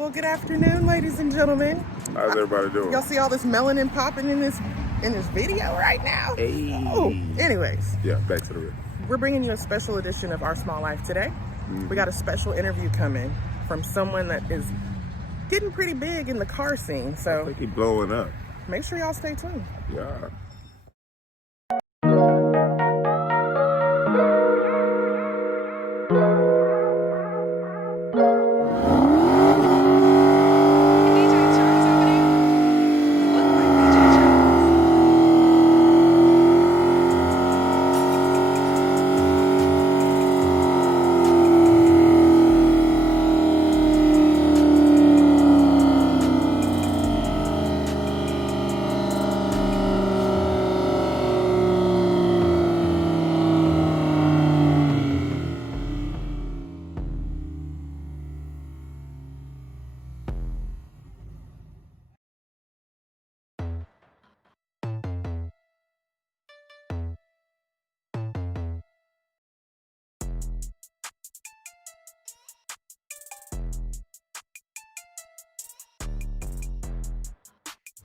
Well, good afternoon, ladies and gentlemen. How's everybody doing? Y'all see all this melanin popping in this video right now? Hey. Oh, anyways. Yeah, back to the real. We're bringing you a special edition of Our Small Life today. We got a special interview coming from someone that is getting pretty big in the car scene. I So think he's blowing up. make sure y'all stay tuned. Yeah.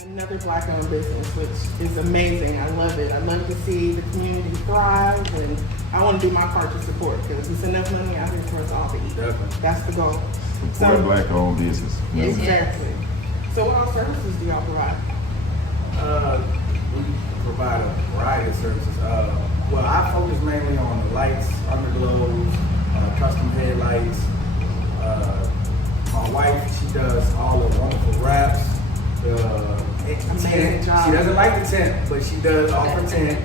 Another Black-owned business, which is amazing. I love it. I love to see the community thrive, and I want to do my part to support because there's enough money out here for us all to eat. Definitely. That's the goal. Support Black-owned business. Yes, exactly. So what all services do y'all provide? We provide a variety of services. Well, I focus mainly on the lights, underglows, custom headlights. My wife, she does all the wonderful wraps. Amazing job. She doesn't like the tent, but she does offer tent.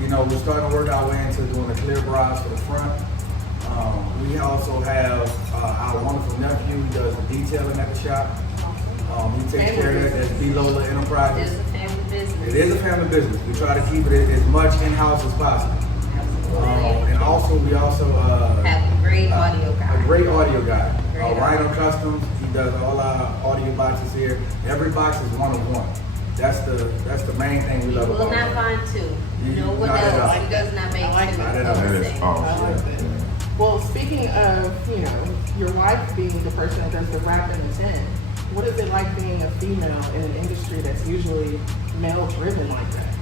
You know, we're starting to work our way into doing the clear bras for the front. We also have our wonderful nephew who does the detailing at the shop. He takes care of that. That's B-Lola Enterprises. It's a family business. It is a family business. We try to keep it as much in-house as possible. And also, we also Have a great audio guy. a great audio guy. Great Rhino Customs. He does all our audio boxes here. Every box is one of one. That's the main thing we You love will about not it. find two. No one Not at all. else. He does not make I like two that. of Not the at all. That is same. awesome. I love it. Well, speaking of, your wife being the person that does the rap and the tent, what is it like being a female in an industry that's usually male-driven like that?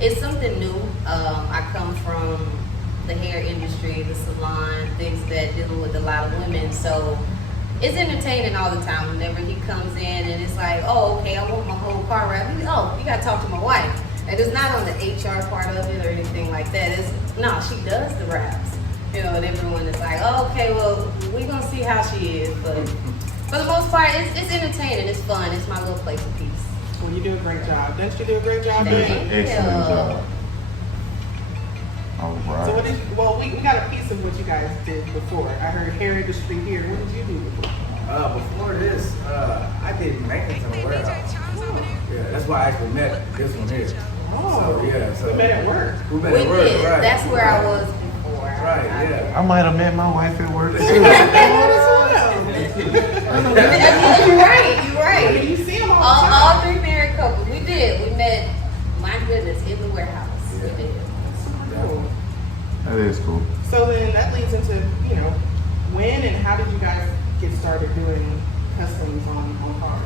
It's something new. I come from the hair industry, the salon, things that deal with a lot of women. So it's entertaining all the time. Whenever he comes in and it's like, oh, okay, I want my whole car wrapped. Oh, you got to talk to my wife. And it's not on the HR part of it or anything like that. No, she does the raps. And everyone is like, oh, okay, well, we're going to see how she is. But for the most part, it's entertaining. It's fun. It's my little place of peace. Well, you do a great job. Don't you do a great job Thank doing it? you. Excellent job. All So what right. we got a piece of what you guys did before. I heard hair industry here. What did you do before? Before this, I did maintenance in a warehouse. Yeah, that's why I actually met this one here. Oh, So, yeah, so we met at work. We met We at work, did. right? That's where I was before. Right, yeah. I might have met my wife at work too. You're right. You're right. You see them all the time. All three married couples. We did. We met, my goodness, in the warehouse. Yeah. We did. Cool. That is cool. So then that leads into, when and how did you guys get started doing customs on cars?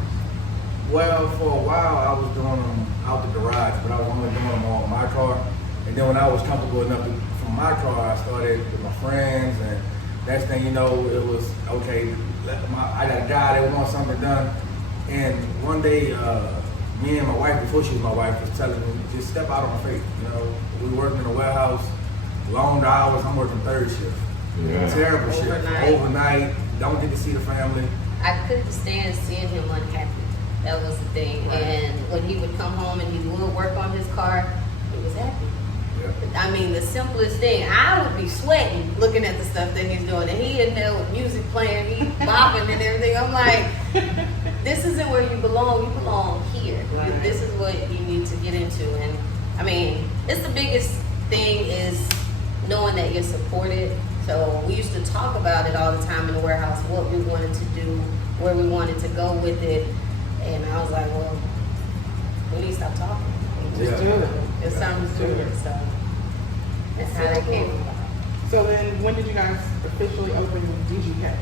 Well, for a while I was doing them out the garage, but I was only doing them on my car. And then when I was comfortable enough from my car, I started with my friends. And next thing you know, it was, okay, I got a guy that wants something done. And one day, me and my wife, before she was my wife, was telling me, just step out on faith. We working in a warehouse, long hours, I'm working third shift. Yeah. Terrible shift. Overnight. Overnight, don't get to see the family. I couldn't stand seeing him unhappy. That was the thing. Right. And when he would come home and he would work on his car, he was happy. Yeah. I mean, the simplest thing. I would be sweating looking at the stuff that he's doing. And he in there with music playing, he bopping and everything. I'm like, this isn't where you belong. You belong here. Right. This is what you need to get into. And I mean, it's the biggest thing is knowing that you're supported. So we used to talk about it all the time in the warehouse, what we wanted to do, where we wanted to go with it. And I was like, well, we need to stop talking. Just do it. It's time to do it. So that's how that came about. So then when did you guys officially open DGK?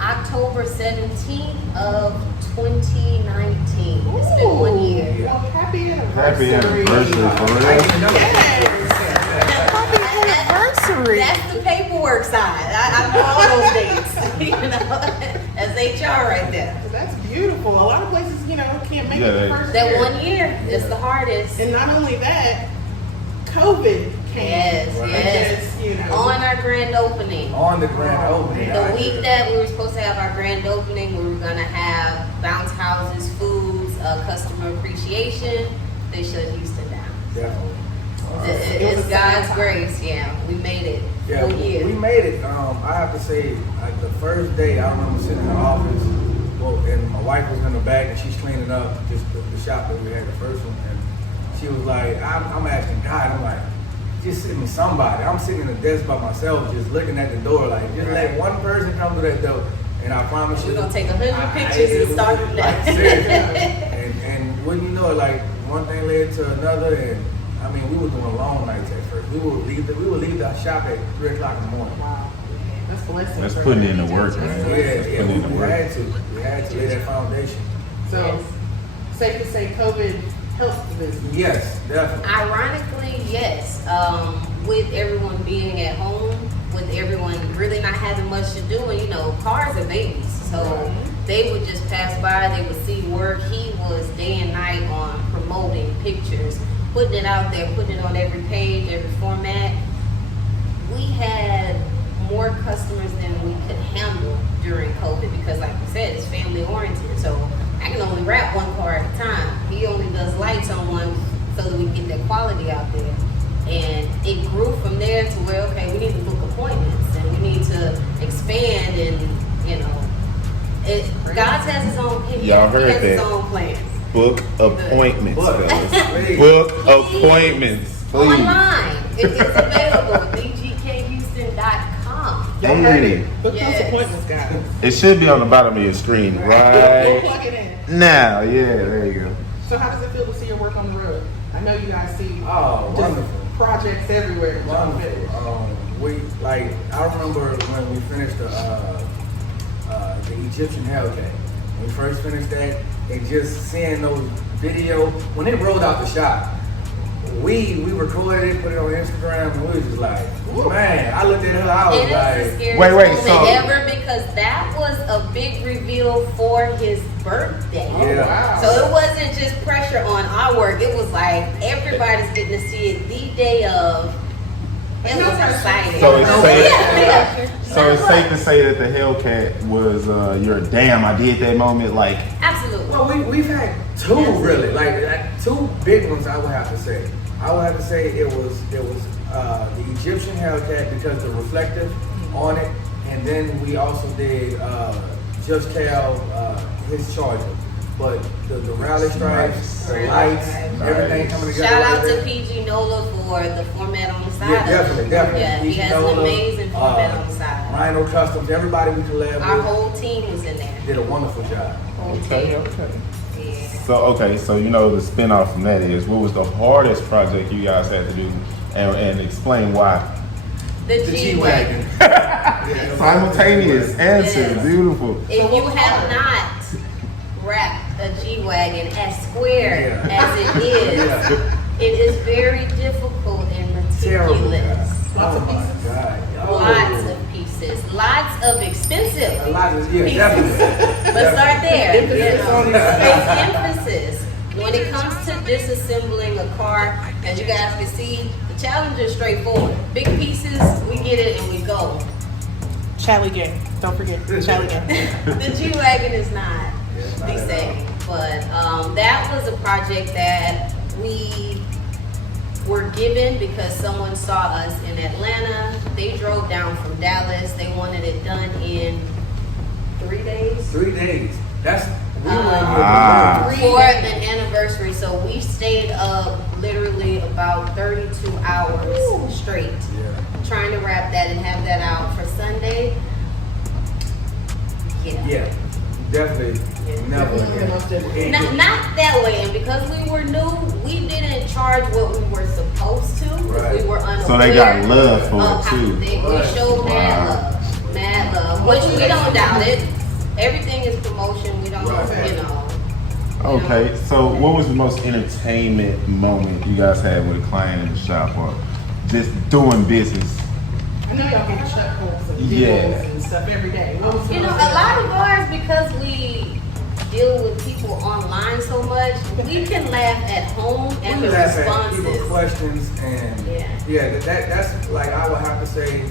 October 17th of 2019. It's been 1 year. Well, happy anniversary. Happy anniversary for real. Happy anniversary. That's the paperwork side. I know all those dates. You know, that's HR right there. That's beautiful. A lot of places, can't make Yeah, it the first That year. 1 year is the hardest. And not only that, COVID came. Yes, and yes. just, On our grand opening. On the grand opening. The week that we were supposed to have our grand opening, we were gonna have bounce houses, foods, customer appreciation. They shut Houston down. Definitely. It's God's grace. Yeah, we made it. Yeah, 1 year. we made it. I have to say, like the first day, I remember sitting in the office, and my wife was in the back, and she's cleaning up just the shop that we had the first one, and she was like, I'm asking God, I'm like, just send me somebody. I'm sitting in the desk by myself, just looking at the door, like, just let one person come to that door, and I promise you, We're gonna take 100 pictures and start from like, there. seriously. and wouldn't you know it, like one thing led to another, and I mean, we were doing long nights at first. We would leave the shop at 3 o'clock in the morning. Wow. That's blessing. That's putting in the work, Yeah, man. yeah, Putting in the we work. had to. We had to lay that foundation. So, Yes. safe to say COVID helped the business. Yes, definitely. Ironically, yes. With everyone being at home, with everyone really not having much to do, and cars are babies, so they would just pass by, they would see work. He was day and night on promoting pictures, putting it out there, putting it on every page, every format. We had more customers than we could handle during COVID because, like you said, it's family oriented. So I can only wrap one car at a time. He only does lights on one so that we get that quality out there. And it grew from there to where, okay, we need to book appointments and we need to expand and, God has his own plan. Y'all heard He has his that. own plans. Book appointments, But, fellas. please, Book appointments, please. Online. It's available. DGKHouston.com. Y'all heard it. Hey. Book Yes. those appointments, guys. It should be on the bottom of your screen Go right plug it in. now. Yeah, there you go. So how does it feel to see your work on the road? I know you guys see oh, just wonderful. projects everywhere. Wonderful. I remember when we finished the Egyptian Hellcat. When we first finished that, and just seeing those videos, when they rolled out the shop, we recorded it, put it on Instagram, and we was just like, man, I looked at her, I was It is the like, scariest Wait, moment so- ever because that was a big reveal for his birthday. Yeah. Wow. So it wasn't just pressure on our work. It was like everybody's getting to see it the day of. It was exciting. So it's safe. Yeah. So it's safe to say that the Hellcat was your damn, I did that moment. Like, Absolutely. well, we've had two Yes. really, like two big ones. I would have to say. I would have to say it was the Egyptian Hellcat because the reflective on it, and then we also did Just Cal his Charger. But the rally stripes, the lights, everything coming together. Shout out right to there. PG Nola for the format on the side. Yeah, definitely. Yeah, he PG has an Nola, amazing format on the side. Rhino Customs, everybody we collab Our with whole team was in there. did a wonderful job. Whole okay, team. okay. Yeah. So the spin-off from that is, what was the hardest project you guys had to do, and explain why. The G-Wagon. Simultaneous answer, Yes. beautiful. If you have not wrapped a G-Wagon as square Yeah. as it is, Yeah. it is very difficult and Terrible. meticulous. Lots of Oh my pieces. God. Lots of pieces. Lots of expensive A lot of, yeah, pieces. definitely. But start there. Emphasis on the- It's emphasis. When it comes to disassembling a car, as you guys can see, the challenge is straightforward. Big pieces, we get it and we go. Chally Gang. Don't forget Chally Gang. The G-Wagon is not Yeah, not the at same. But that was a project that we were given because someone saw us in Atlanta. They drove down from Dallas. They wanted it done in 3 days. 3 days. That's we were Ah. in For an anniversary, so we stayed up literally about 32 hours straight Yeah. trying to wrap that and have that out for Sunday. Yeah. Definitely. Never again. Not that way, and because we were new, we didn't charge what we were supposed to. Right. We were unaware. So they got love for of it, how too. We Right. showed Wow. mad love. Which we don't doubt it. Everything is promotion. We don't, Right. you know. Okay, so what was the most entertainment moment you guys had with a client in the shop or just doing business? I know y'all get shut holes and Yeah. deals and stuff every day. What was the You know, most a lot of ours, because we deal with people online so much, we can laugh at home and We the laugh at people's responses. questions and Yeah. that's like I would have to say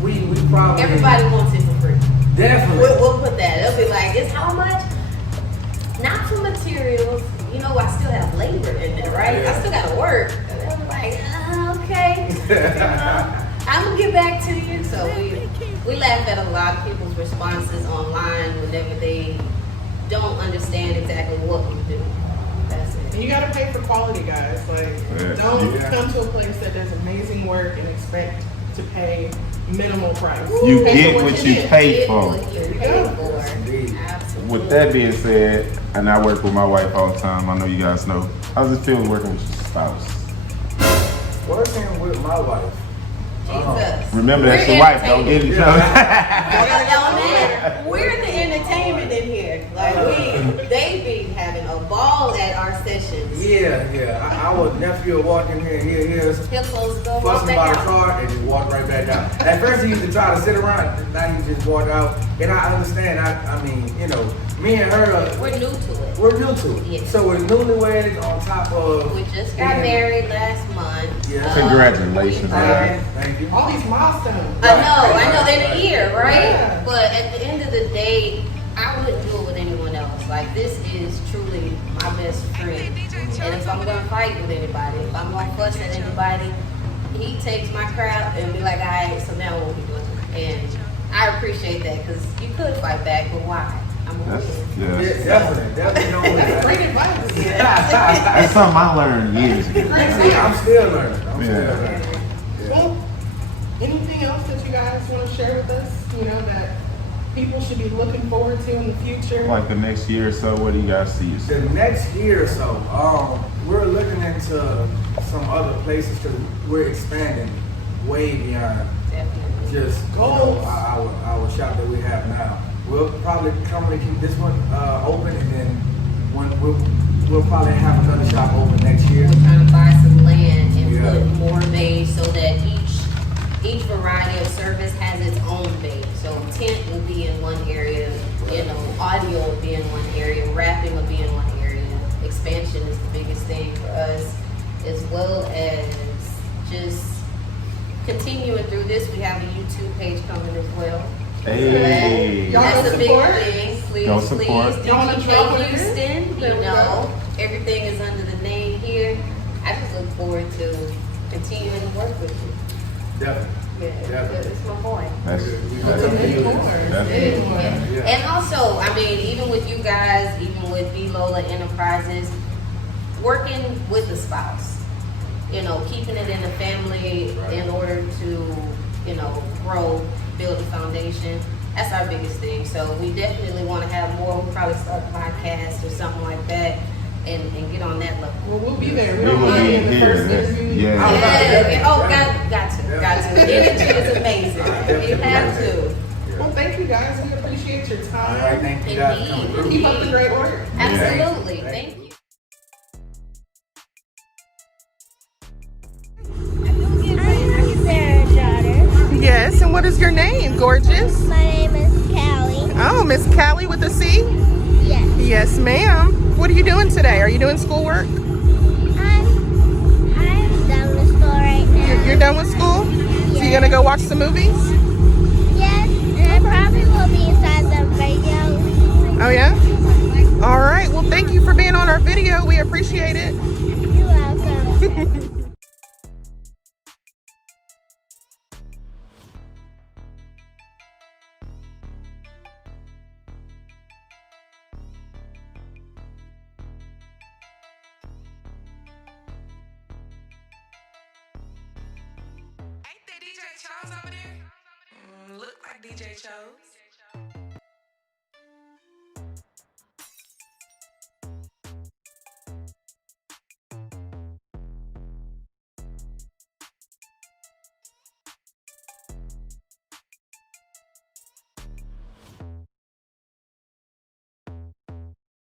we probably Everybody wants it for free. definitely We'll put that. It'll be like, it's how much? Not for materials. You know, I still have labor in there, right? Yeah. I still gotta work. And they'll be like, okay. I'm gonna get back to you. So we laugh at a lot of people's responses online whenever they don't understand exactly what we do. That's it. And you gotta pay for quality, guys. Like, Yeah. don't Yeah. come to a place that does amazing work and expect to pay minimal price. You Pay get for what you get. pay Get for. what you There you pay go. for. Indeed. Absolutely. With that being said, and I work with my wife all the time, I know you guys know, how does it feel working with your spouse? Working with my wife. Jesus. Remember that's We're your wife, don't get each other. We're the entertainment in here. Like they be having a ball at our sessions. Yeah. Our nephew would walk in here and hear us Hippos go right fussing back about a out. car and just walk right back down. At first he used to try to sit around, now he just walk out. And I understand, I mean, you know, me and her, We're new to it. we're new to it. Yeah. So we're newlyweds on top of. We just got being- married last month. Yeah. Congratulations, we are- man. Thank you. All these milestones. I know, they're in a year, right? Yeah. But at the end of the day, I wouldn't do it with anyone else. Like this is truly my best friend. And if I'm gonna fight with anybody, if I'm gonna fuss at anybody, he takes my crap and be like, all right, so now what we doing? And I appreciate that because you could fight back, but why? I'm a That's, woman. yeah. Definitely don't do That's that. great advice. That's something I learned years ago. I'm still learning. I'm still Yeah. learning. Well, anything else that you guys want to share with us? You know, that people should be looking forward to in the future? Like the next year or so, what do you guys see yourself? The next year or so, we're looking into some other places because we're expanding way beyond Definitely. just Goals. our shop that we have now. We'll probably come and keep this one open, and then we'll probably have another shop open next year. We're trying to buy some land and Yeah. put more bays so that each variety of service has its own bay. So tent will be in one area, you know, audio will be in one area, wrapping will be in one area. Expansion is the biggest thing for us, as well as just continuing through this. We have a YouTube page coming as well. Hey. Y'all That's gonna a big support? thing. Please, Y'all support? please. Y'all wanna drop what DGK it is? Houston, There you we know, go. everything is under the name here. I just look forward to continuing to work with you. Definitely. Yeah, Definitely. it's my boy. That's Big good. more. That's Big good. more. Yeah. And also, I mean, even with you guys, even with B. Lola Enterprises, working with the spouse, you know, keeping it in the family in order to, you know, grow, build a foundation. That's our biggest thing. So we definitely want to have more. We'll probably start a podcast or something like that and get on that level. Well, we'll be there. We will be in the here. first That's- interview. yeah. Oh, got to. The energy is amazing. You have to. Well, thank you guys. We appreciate your All right, time. thank you guys for coming Indeed. through. Keep up the great work. Absolutely. Yeah. Thank you. I'm Sarah's daughter. Yes, and what is your name, gorgeous? My name is Callie. Oh, Miss Callie with a C? Yes. Yes, ma'am. What are you doing today? Are you doing schoolwork? I'm done with school right now. You're done with school? So you're gonna go watch some movies? Yes, and I probably will be inside the video. Oh yeah? All right. Well, thank you for being on our video. We appreciate it. You're welcome. Ain't that DJ Chose over there? Look like DJ Chose.